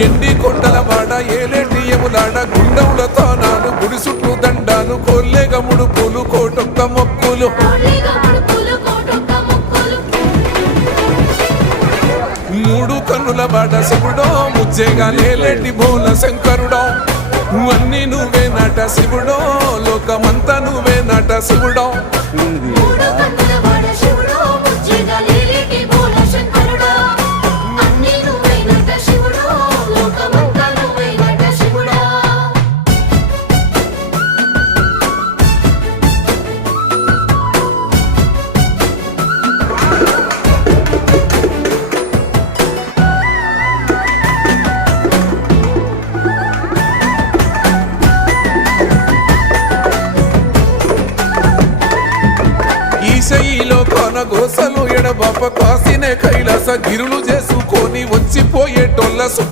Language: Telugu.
ఎండి కొండల వాడ ఏలేటి యములాడ గుండములతో నాను గుడి చుట్టూ దండాలు కొల్లేగ ముడుపులు కోటొక్క మొక్కులు మూడు కన్నుల వాడ శివుడో ముజ్జేగా లేలేటి బోల శంకరుడో అన్ని నువ్వే నట శివుడో లోకమంతా నువ్వే నట శివుడో ఈశయిలో కొనగోసలు ఎడబాప కాసినే కైలాస గిరులు చేసుకొని వచ్చిపోయేటోళ్ళ